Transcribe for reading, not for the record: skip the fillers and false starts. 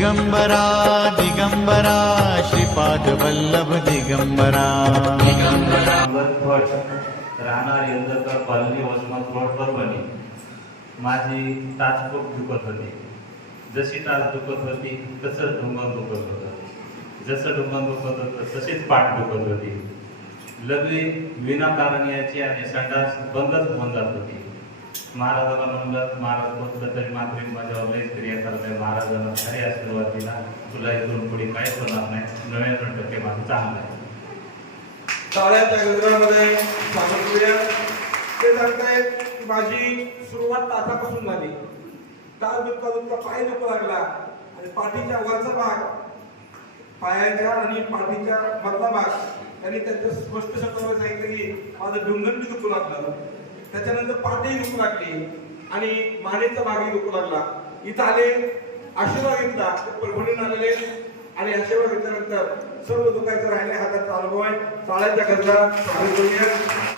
दिगंबरा दिगंबरा श्रीपाद वल्लभ दिगंबरा राहणार यंदकर colony Vasmat road Parbhani. माझी टाच खूप दुखत होती। जशी टाच दुखत होती तसंच ढुंगण दुखत होतं, जसं ढुंगण दुखत होतं तशीच पाठ दुखत होती। लघवी विनाकारण यायची आणि संडास बंदच होऊन जात होती। महाराजाला म्हणलं, महाराज बोललं तरी मात्र माझ्यावर लयच क्रिया करताय। महाराजांना खरी आशीर्वाद दिला, तुला इथून पुढे काहीच होणार नाही, 99% माझं चांगलं आहे। टाळ्याच्या गजरामध्ये स्वागत करूया। ते सांगतायत की माझी सुरुवात टाचापासून झाली। टाच दुखता पाय दुखू लागला आणि पाठीच्या वरचा भाग, पायाच्या आणि पाठीच्या मधला भाग, त्यांनी त्याचं स्पष्ट शब्दामध्ये सांगितलं की माझं ढुंगण दुखू लागलं। त्याच्यानंतर पाठही दुखू लागली आणि मानेचा भागही दुखू लागला। इथं आले, आशीर्वाद घेतला, परभणीला आलेले आणि आशीर्वाद घेतल्यानंतर सर्व दुखायचं राहिले हाताचा अनुभव आहे। टाळ्याच्या गजरा स्वागत करूया।